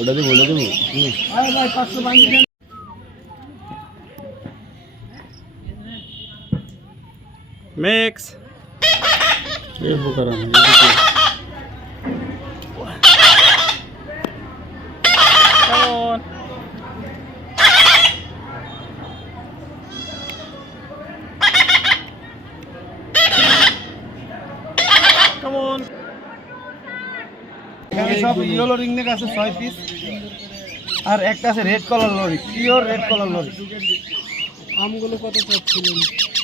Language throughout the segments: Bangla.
ওটা দিয়ে বলে দেবো মিক্স সব ইয়েলো রিংনেক আছে 6 পিস আর একটা আছে red colour lorry, pure red colour lorry. আমগুলো কত চাচ্ছিলেন?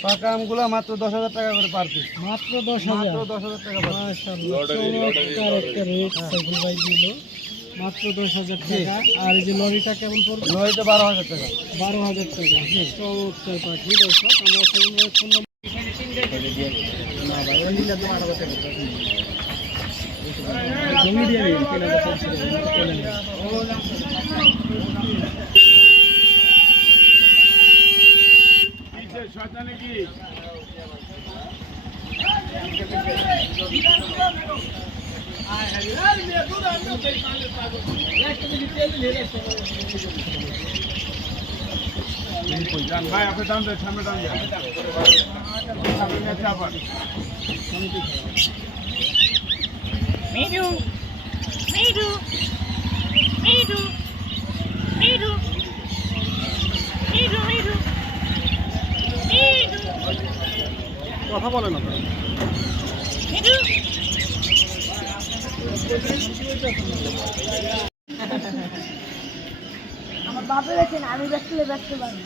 পাকা আমগুলো মাত্র 10,000 টাকা করে পার পিস। মাত্র 10,000 টাকা। মাশাআল্লাহ, চমৎকার একটা রেট সাইফুল ভাই দিল, মাত্র 10,000 টাকা। আর এই যে লরিটা কেমন পড়বে? লরিটা 12,000 টাকা। 12,000 টাকা। চমৎকার পাখি। দর্শক, আমরা সাইফুল ভাই ফোন নাম্বার না ভাই ওই নিলে তো 12,000 টাকা। জমি দিয়ে দিন, কেনা কথা ছিল কেনা না। শয়তানে কি ভাই আপনি দাম দেন, সামনে দাম দেন। Medu, Medu, Medu, Medu, Medu, Medu, Medu. কথা বলে না Medu. আমার বাবা দেখেন, আমি ব্যস্ত পারি।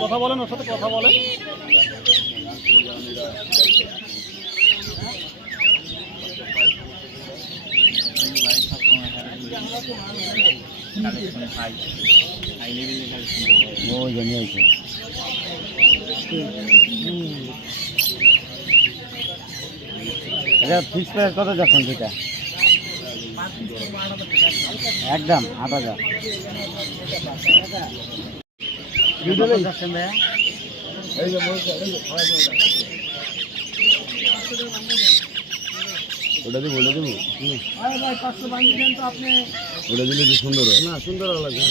কথা বলেন, ওর সাথে কথা বলেন। ফিক্স প্রাইস কত যাচ্ছেন সেটা? একদম 8,000। ওটা দিয়ে বলে দেবো ভাই 500 ভাঙি দেন তো আপনি। ওটা দিলে তো সুন্দর হয় না, সুন্দর লাগবে।